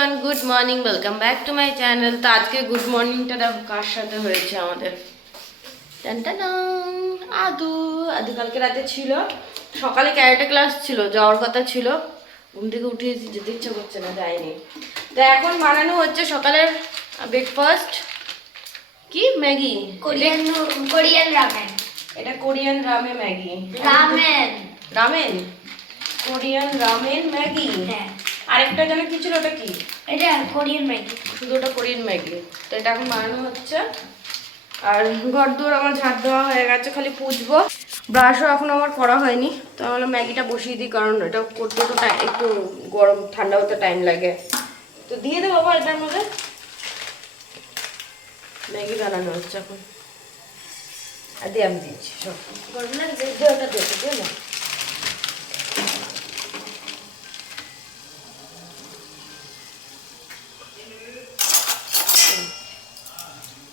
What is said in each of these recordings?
Everyone, good morning, welcome back to my channel. তো আজকে good মর্নিংটা দেখো কার সাথে হয়েছে আমাদের। আদু আদু কালকে রাতে ছিল, সকালে ক্যারেটে ক্লাস ছিল, যাওয়ার কথা ছিল, ঘুম থেকে উঠিয়েছি, যেতে ইচ্ছা করছে না, যায়নি। তো এখন বানানো হচ্ছে সকালের ব্রেকফাস্ট। কি ম্যাগি? Korean ramen. এটা কোরিয়ান রামে Maggi. Ramen ramen Korean ramen Maggi. হ্যাঁ, আরেকটা যেন কি ছিল, ওটা কি? এটা কোরিয়ান ম্যাগি। শুধু ওটা কোরিয়ান ম্যাগি। তো এটা এখন বানানো হচ্ছে। আর ঘর দুয়ার আমার ঝাড় দেওয়া হয়ে গেছে, খালি পুছবো। ব্রাশও এখন আমার করা হয়নি। তো আমি ম্যাগিটা বসিয়ে দিই, কারণ এটা করতে তো একটু গরম ঠান্ডা হতে টাইম লাগে। তো দিয়ে দেবো বাবা এটার মধ্যে। ম্যাগি বানানো হচ্ছে এখন। আর দিয়ে আমি দিচ্ছি সব গরম লাগছে, ওটা দেখে দিয়ে না।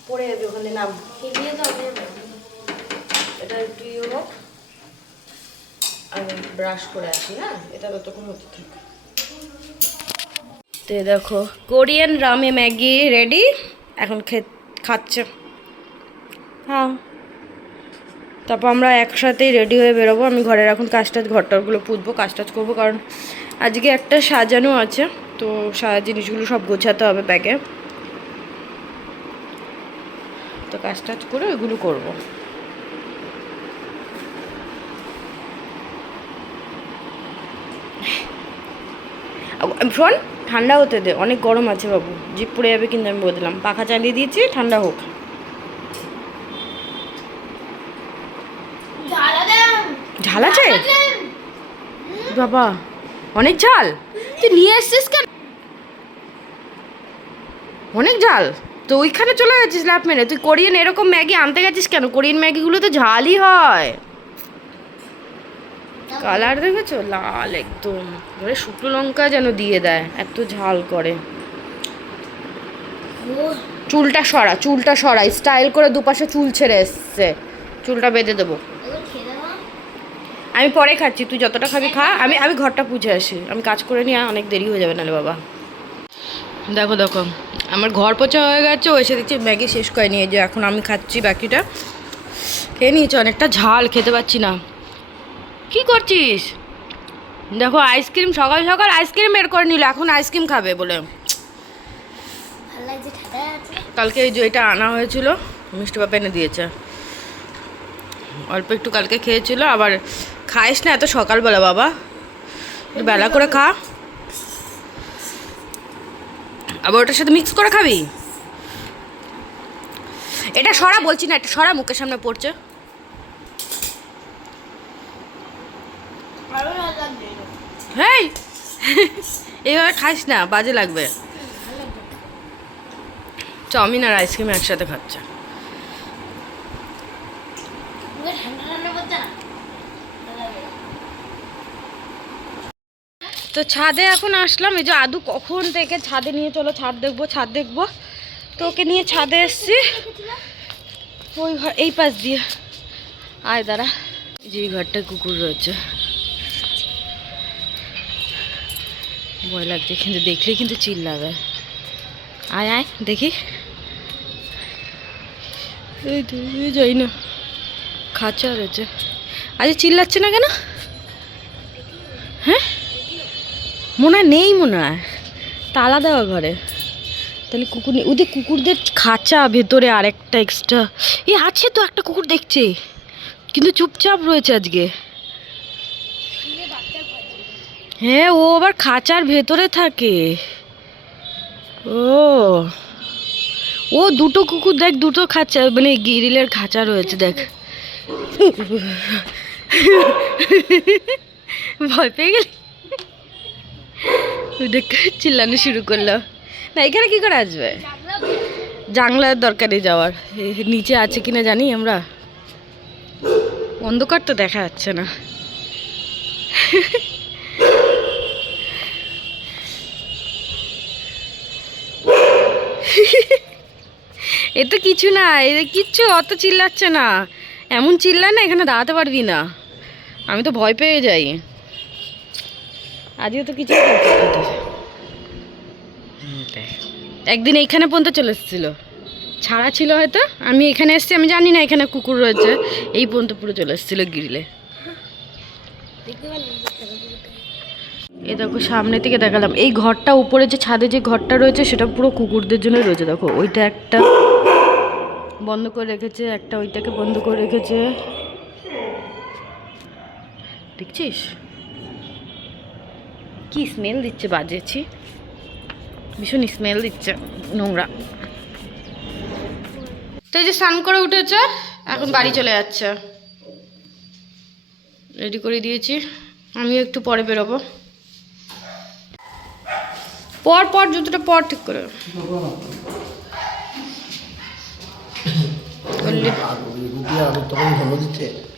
পড়ে যাবে ওখানে, নাম হিলিয়ে তো আমি এটা একটু হোক, আমি ব্রাশ করে আসি। না এটা ততক্ষণ হতে থাকে। তো দেখো কোরিয়ান রামে ম্যাগি রেডি, এখন খাচ্ছে। হ্যাঁ, তারপর আমরা একসাথেই রেডি হয়ে বেরোবো। আমি ঘরের এখন ঘরটাগুলো পুঁতবো, কাজ করবো, কারণ আজকে একটা সাজানো আছে। তো জিনিসগুলো সব গোছাতে হবে ব্যাগে। তো কাজ করে ওইগুলো করবো। শোন, ঠান্ডা হতে দে, অনেক গরম আছে বাবু, জিপ পড়ে যাবে কিন্তু। আমি বললাম পাখা চালিয়ে দিয়েছি, ঠান্ডা হোক। ঝাল আছে বাবা, অনেক ঝাল। তুই নিয়ে এসছিস কেন? অনেক ঝাল তো ওইখানে চলে গেছিস লাভ মেরে। তুই কোরিয়ান এরকম ম্যাগি আনতে গেছিস কেন? কোরিয়ান ম্যাগিগুলো তো ঝালই হয়। কালার দেখেছো, লাল একদম, ধরে শুকনো লঙ্কা যেন দিয়ে দেয়, এত ঝাল করে। চুলটা সরা, স্টাইল করে দুপাশে চুল ছেড়ে এসছে, চুলটা বেঁধে দেবো। আমি পরে খাচ্ছি, তুই যতটা খাবি খা। আমি ঘরটা পুছে আসি, আমি কাজ করে নিয়ে অনেক দেরি হয়ে যাবে নাহলে বাবা। দেখো আমার ঘর পোছা হয়ে গেছে, ও এসে দিচ্ছি ম্যাগি শেষ করে নিয়ে যে এখন আমি খাচ্ছি বাকিটা। খেয়ে নিয়েছি, অনেকটা ঝাল, খেতে পাচ্ছি না। কি করছিস? দেখো আইসক্রিম, সকাল সকাল আইসক্রিম বের করে নিল, এখন আইসক্রিম খাবে বলে। কালকে এই যে এটা আনা হয়েছিল, মিষ্টি বাবা এনে দিয়েছে, অল্প একটু কালকে খেয়েছিল। আবার খাইস না এত সকালবেলা বাবা, বেলা করে খা। আবার ওটার সাথে মিক্স করে খাবি। এটা সরা বলছি না, এটা সরা, মুখের সামনে পড়ছে। হেই এইভাবে খাইস না, বাজে লাগবে। চাউমিন আর আইসক্রিম একসাথে খাচ্ছে। তো ছাদে এখন আসলাম, এই যে আদু কখন থেকে ছাদে নিয়ে চলো, ছাদ দেখবো। তো ওকে নিয়ে ছাদে এসছি, ওই ঘর এই পাশ দিয়ে। আয় দাঁড়া, যে এই ঘরটায় কুকুর রয়েছে, ভয় লাগছে কিন্তু, দেখলেই কিন্তু চিল্লাবে। আয় দেখি। এই তো যাই না, খাঁচা রয়েছে। আজ চিল্লাচ্ছে না কেন? হ্যাঁ, মনে হয় তালা দেওয়া ঘরে, তাহলে কুকুর নেই। ওদের কুকুরদের খাঁচা ভেতরে আরেকটা এক্সট্রা আছে তো, একটা কুকুর দেখছে কিন্তু চুপচাপ রয়েছে আজকে। হ্যাঁ, ও আবার খাঁচার ভেতরে থাকে। ও দুটো কুকুর দেখ, দুটো খাঁচা, মানে গ্রিলের খাঁচা রয়েছে দেখ। ভয় পেয়ে গেলি? দেখ চিল্লানো শুরু করলো। না এখানে কি করে আসবে? জানলার দরকারে যাওয়ার, নিচে আছে কিনা জানি আমরা, অন্ধকার তো দেখা যাচ্ছে না। এ তো কিছু না, কিচ্ছু অত চিল্লাচ্ছে না, এমন চিল্লা না এখানে দাঁড়াতে পারবি না, আমি তো ভয় পেয়ে যাই। আজকে তো কিছু একদিন এইখানে পর্যন্ত চলে এসেছিল, ছাড়া ছিল হয়তো, আমি এখানে এসেছি, আমি জানি না এখানে কুকুর রয়েছে, এই পর্যন্ত পুরো চলে এসেছিলো গ্রিলে। এই দেখো সামনে থেকে দেখালাম, এই ঘরটা উপরে যে ছাদে যে ঘরটা রয়েছে সেটা পুরো কুকুরদের জন্যই রয়েছে। দেখো ওইটা একটা বন্ধ করে রেখেছে, একটা ওইটাকে বন্ধ করে রেখেছে, দেখছিস কি স্মেল দিচ্ছে, বাজেছি ভীষণ স্মেল দিচ্ছে, নোংরা। তো এই যে স্নান করে উঠেছে, এখন বাড়ি চলে যাচ্ছে, রেডি করে দিয়েছি, আমি একটু পরে বেরোবো। পর পর জুতোটা পর ঠিক করে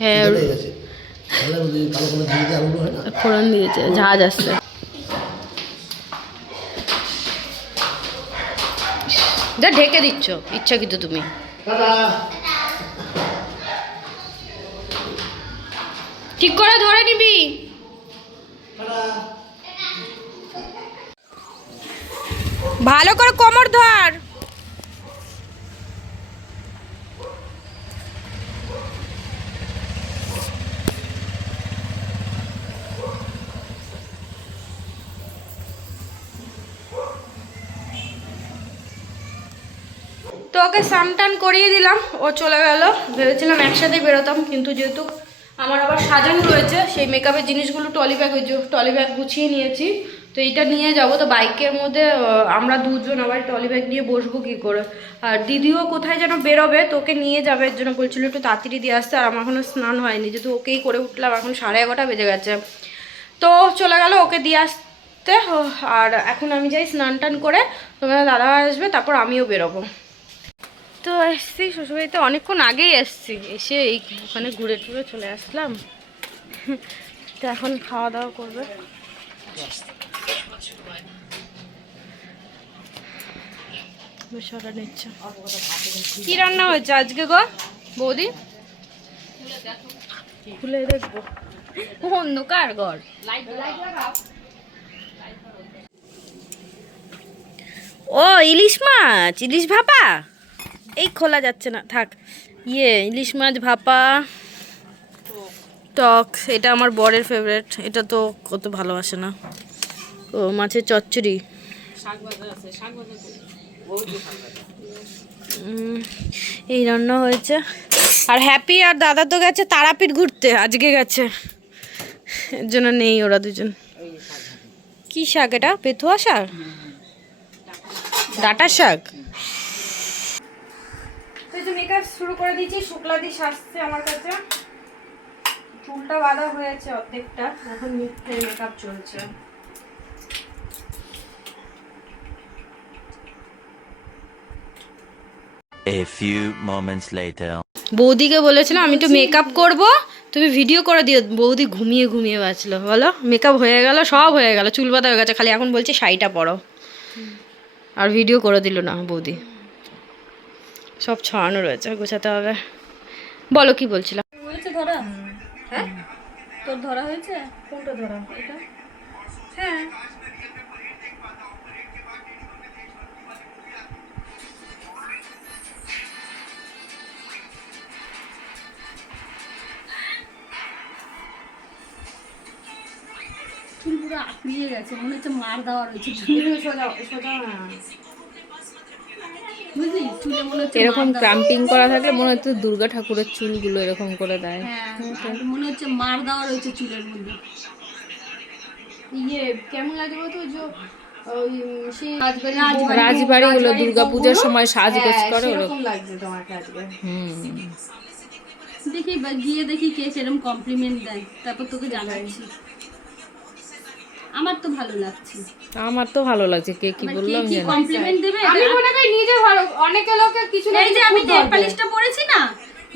হ্যাঁ, ফোড়ন দিয়েছে, ঝাঁজ আসছে। যা ঢেকে দিচ্ছ ইচ্ছা কিন্তু তুমি। ঠিক করে ধরে নিবি। ভালো করে কোমর ধর। তো ওকে স্নান টান করিয়ে দিলাম, ও চলে গেল। ভেবেছিলাম একসাথে বেরোতাম, কিন্তু যেহেতু আমার আবার সাজানো রয়েছে সেই মেকআপের জিনিসগুলো ট্রলি ব্যাগ গুছিয়ে নিয়েছি, তো এইটা নিয়ে যাব। তো বাইকের মধ্যে আমরা দুজন আবার ট্রলি ব্যাগ নিয়ে বসবো কী করে। আর দিদিও কোথায় যেন বেরোবে, তো ওকে নিয়ে যাবে, এর জন্য বলছিল একটু তাড়াতাড়ি দিয়ে আসতে। আর আমার এখনও স্নান হয়নি, যেহেতু ওকেই করে উঠলাম, এখন 11:30 বেজে গেছে। তো চলে গেল ওকে দিয়ে আসতে। আর এখন আমি যাই স্নান টান করে, তোমরা দাদা আসবে, তারপর আমিও বেরোবো। তো এসছি শ্বশুরবাড়িতে অনেকক্ষণ আগেই এসছি, এসে এই ওখানে ঘুরে টুরে চলে আসলাম। তো এখন খাওয়া দাওয়া করবে। কি রান্না হয়েছে আজকে গো বৌদি? খুলে দেখবো, অন্ধকার ঘর। ও ইলিশ মাছ, ইলিশ ভাপা, এই খোলা যাচ্ছে না, থাক। ইলিশ মাছ ভাপা টক, এটা আমার বরের ফেভারিট, এটা তো কত ভালোবাসে না। ও মাছের চচ্চড়ি, এই রান্না হয়েছে। আর হ্যাপি আর দাদা তো গেছে তারাপীঠ ঘুরতে, আজকে গেছে, এর জন্য নেই ওরা দুজন। কি শাক এটা? পেথুয়া শাক, ডাঁটা শাক। মেকআপ শুরু করে দিয়েছি, শুক্লা দিয়ে সাজছে আমার কাছে, চুলটা বাঁধা হয়েছে অর্ধেকটা, এখন মুখে মেকআপ চলছে। A few moments later. বৌদিকে বলেছিলাম আমি একটু মেকআপ করব, তুমি ভিডিও করে দিও। বৌদি ঘুমিয়ে ঘুমিয়ে বাঁচলো, বলো মেকআপ হয়ে গেল, সব হয়ে গেল, চুল বাঁধা হয়ে গেছে, খালি এখন বলছে শাড়িটা পরো, আর ভিডিও করে দিল না বৌদি। সব ছড়ানো রয়েছে, গোছাতে হবে। বলো কি বলছিলাম? ধরা, হ্যাঁ তোর ধরা হয়েছে? কোনটা ধরা? এটা হ্যাঁ, চুল পুরো আঁকড়িয়ে গেছে, মনে হচ্ছে মার দেওয়া রয়েছে। বুঝলি, চুলে মনে হচ্ছে এরকম ক্রাম্পিং করা থাকলে মনে হচ্ছে দুর্গা ঠাকুরের চুলগুলো এরকম করে দেয়। হ্যাঁ, মনে হচ্ছে মার দেওয়া রয়েছে চুলের মধ্যে। কেমন লাগবে তো যে ওই সেই রাজবাড়িগুলো দুর্গাপূজার সময় সাজগোজ করে ওরকম লাগছে তোমাকে আজকে। দেখি গিয়ে দেখি কে সেরকম কমপ্লিমেন্ট দেয়, তারপর তোকে জানাচ্ছি। আমার তো ভালো লাগছে, আমার তো ভালো লাগছে, কে কি বললাম কি জানি। কমপ্লিমেন্ট দেবে? আমি মনে করি নিজে ভালো, অনেকে লোকে কিছু না, এই যে আমি নেল পালিশটা পরেছি না,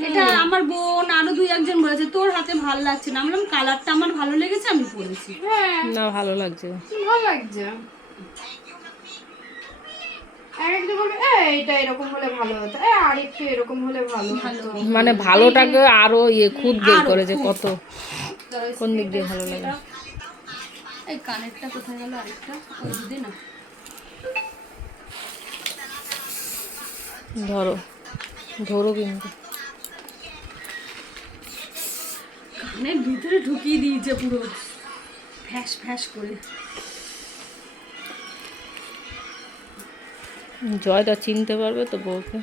এটা আমার বোন আরো 2-1 জন বলেছে তোর হাতে ভালো লাগছে না। আমি বললাম কালারটা আমার ভালো লেগেছে, আমি পরেছি। হ্যাঁ না ভালো লাগছে, ভালো লাগছে। আরেকজন বলবে এইটা এরকম হলে ভালো হতো, আর একটু এরকম হলে ভালো হতো। মানে ভালোটাকে আরো খুদ বের করে যে কত কোন দিক দিয়ে ভালো লাগে। এই কানেরটা কোথায় গেল? আরেকটা ওই দিদি না, ধরো ধরো কিন্তু কানের ভিতরে ঢুকিয়ে দিয়েছে পুরো ফ্যাস ফ্যাস করে। জয়দা চিনতে পারবে তো বউকে।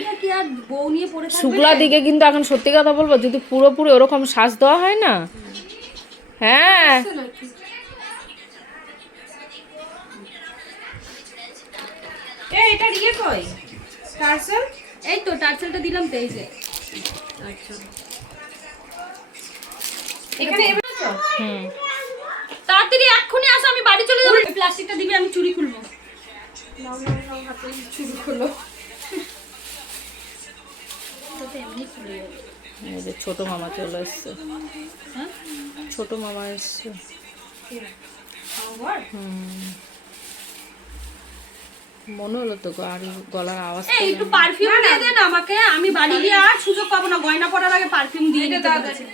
এটা কি আর বউ নিয়ে পড়ে থাকবে? শুক্লা দিকে কিন্তু এখন সত্যি কথা বলবো, যদি পুরোপুরি ওরকম সাজ দেওয়া হয় না, হ্যাঁ এটা ইয়ে কই টার্সেল? এই তো টার্সেলটা দিলাম তো, এই যে। এখানে এবার তো হুম তাড়াতাড়ি এক্ষুনি আসো, আমি বাড়ি চলে যাবো। প্লাস্টিকটা দিবি, আমি চুড়ি খুলবো। নাও নাও নাও, হাতে চুরি খোলো। এই যে ছোট মামা চলে এসছে, ছোট মামা এসছে। মনে হলো তো গাড়ি গলার আওয়াজ এই একটু পারফিউম দিয়ে দেন আমাকে, আমি বাড়ি গিয়ে আর সুযোগ পাবো না, গয়না পরার আগে পারফিউম দিয়ে দিতে বলেছে।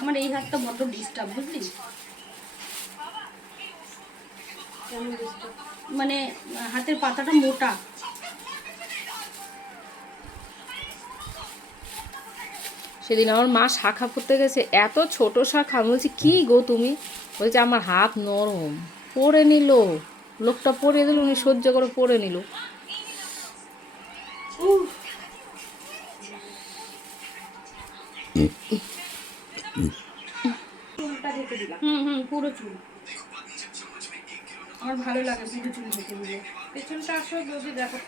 আমার এই হাতটা বড্ড ডিস্টার্ব, বুঝলি? মানে হাতের পাতাটা মোটা। সেদিন আমার মা শাখা পরতে গেছে, এত ছোট শাখা। আমি বলছি কি গো তুমি? বলছে আমার হাত নরম। পরে নিল, লোকটা পরে দিল, উনি সহ্য করে পরে নিল। পুরো চুল আমার ভালো লাগে, পুরো চুল ঢেকে দিলে। পেছনটা আসো যদি দেখো।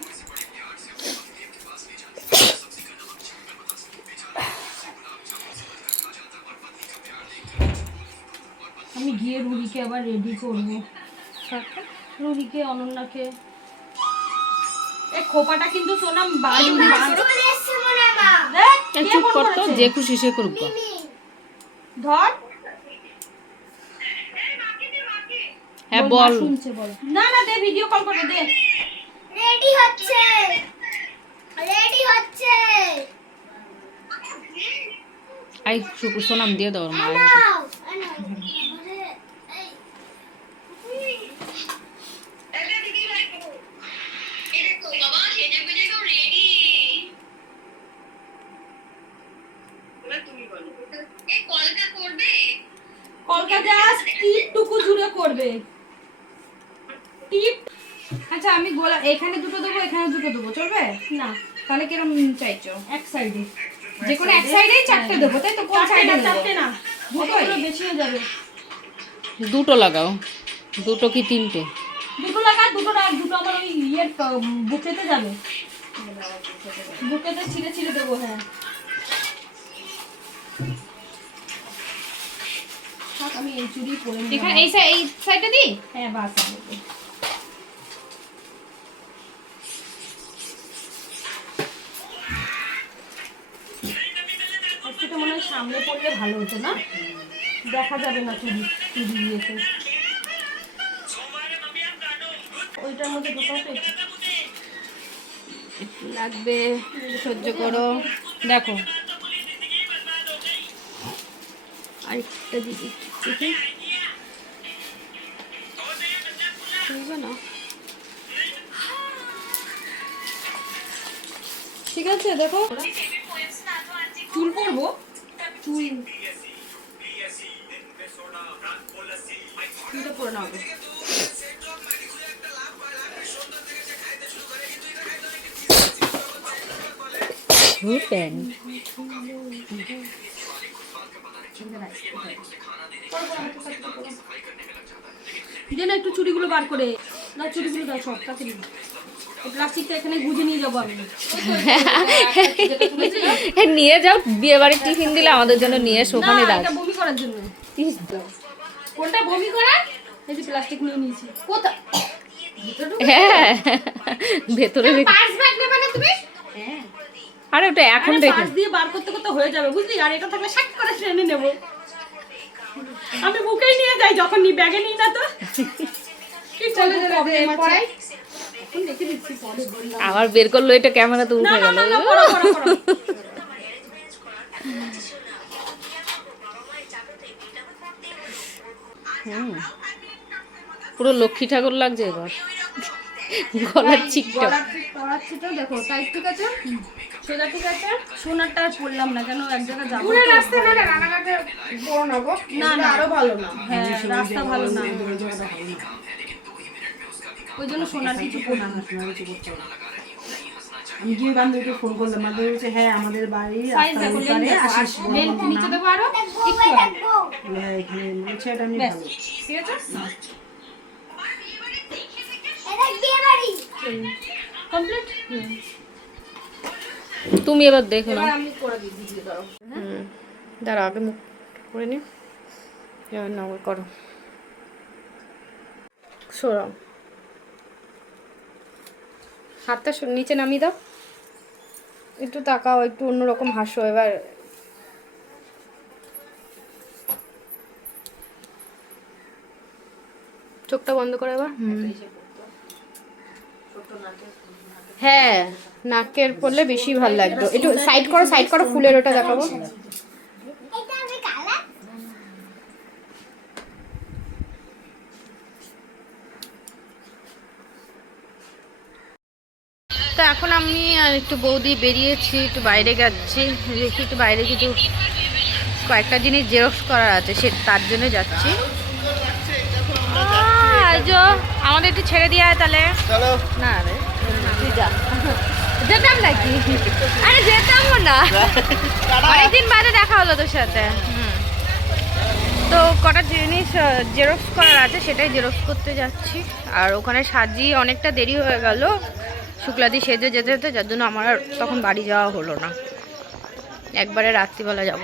আমি গিয়ে রুহিকে আবার রেডি করবো, রুহিকে, অনন্যাকে। এই খোপাটা কিন্তু সোনাম বাড়ি চুপ করতো, যে খুশি সে করুক। ধর। হ্যাঁ বল। শুনছে বল। না না, দে ভিডিও কল করে দে। রেডি হচ্ছে, রেডি হচ্ছে। আই সোনাম দিয়ে দাও ওর মায়ের হাতে। নাও, নাও। কলকা জাস্ট টিপটুকু জুড়ে করবে, টিপ। আচ্ছা আমি গোলা এখানে দুটো দেবো, এখানে দুটো দেবো, চলবে? না, তাহলে কিরম চাইছো? এক সাইডে, যে কোনো এক সাইডেই চারটে দেবো, তাই তো? কোন সাইডে দেবো? চারটে না, দুটোই? দুটো বেশি হয়ে যাবে। দুটো লাগাও, দুটো কি তিনটে? দুটো লাগা, দুটো রাখ, দুটো আমার ওই ইয়ের বুকেতে যাবে, বুকেতে ছিঁড়ে ছিঁড়ে দেবো। হ্যাঁ আমি এই চুড়ি পরে নিলাম। এখানে এই সাইডে দিই? হ্যাঁ বাস, সেটা মনে হয় সামনে পড়লে ভালো হতো না, দেখা যাবে না চুড়ি, চুড়ি দিয়েছে ওইটার মধ্যে ঢোকাও তো একটু। লাগবে, সহ্য করো। দেখো আরেকটা দিদি দেখি, চলবে না? ঠিক আছে, দেখো চুল পরবো, চুল চুলটা পরে নাও। প্যান যে না একটু চুড়িগুলো বার করে না, চুড়িগুলো দাও সব তাকে প্লাস্টিকটা এখানে গুজে নিয়ে যাবো আমি। নিয়ে যাও, বিয়ে বাড়ির টিফিন দিলে আমাদের জন্য নিয়ে এসো, না, ওখানে দাও। এটা বমি করার জন্য। কোনটা বমি করা? এই যে প্লাস্টিক নিয়ে নিয়েছি। কোথায়? হ্যাঁ ভেতরে পার্স ব্যাগ নেবে না তুমি? হ্যাঁ আরে ওটা এখন আরে দেখে পার্স দিয়ে বার করতে করতে হয়ে যাবে, বুঝলি? আর এটা থাকলে শাক করে ট্রেনে নেব। আমি বুকেই নিয়ে যাই, যখন নি ব্যাগে নিই না তো কি চলে যাবে পড়াই। এখন দেখে দিচ্ছি পরে বললাম। আবার বের করলো, এটা ক্যামেরা তো না উঠে না গেল। না, পড়ো পড়ো পড়ো। পুরো লক্ষ্মী ঠাকুর লাগছে এবার গলার চিকটা। গলার ঠিক পরাচ্ছি তো দেখো তাই ঠিক আছে সোজা ঠিক আছে সোনারটা আর পরলাম না কেন এক জায়গায় যাবো দূরে রাস্তা না রানাঘাটে বড় না গো না না আরো ভালো না হ্যাঁ রাস্তা ভালো না ওই জন্য সোনার কিছু পরলাম না সোনার কিছু করতে হবে। আমি গিয়ে বান্ধবীকে ফোন করলাম, বান্ধবী বলছে হ্যাঁ আমাদের বাড়ি সাইজ রাস্তার দেখো ওপারে আসিস লেন্থ নিচে দেবো আরো একটু হ্যাঁ, এখানে বলছে এটা আমি ব্যাস ভালো। ঠিক আছে এটা বিয়ে বাড়ি। কমপ্লিট তুমি এবার দেখো না। আমি করে দিচ্ছি ধরো দাঁড়া আগে মুখ করে নি, এবার নগর করো, সরাও হাতটা নিচে নামিয়ে দাও, একটু তাকাও, একটু অন্যরকম হাসো এবার। চোখটা বন্ধ করে এবার। হ্যাঁ নাকের পরলে বেশি ভালো লাগতো, একটু সাইড করো, সাইড করো, ফুলের ওটা দেখাবো। এটা আমি কালা। তো এখন আমি আর একটু বৌদি বেরিয়েছি, একটু বাইরে যাচ্ছি, দেখি একটু বাইরে কিছু কয়েকটা জিনিস জেরক্স করার আছে, সে তার জন্য যাচ্ছি। আমাদের একটু ছেড়ে দিয়ে আয় তাহলে। না রে তুই যা, যেতাম নাকি? আরে যেতামও না, অনেকদিন বাদে দেখা হলো তোর সাথে। তো কটা জিনিস জেরক্স করার আছে, সেটাই জেরক্স করতে যাচ্ছি। আর ওখানে সাজিয়ে অনেকটা দেরি হয়ে গেল, শুক্লাদি সেজে যেতে যেতে, যার জন্য আমার আর তখন বাড়ি যাওয়া হলো না, একবারে রাত্রিবেলা যাব।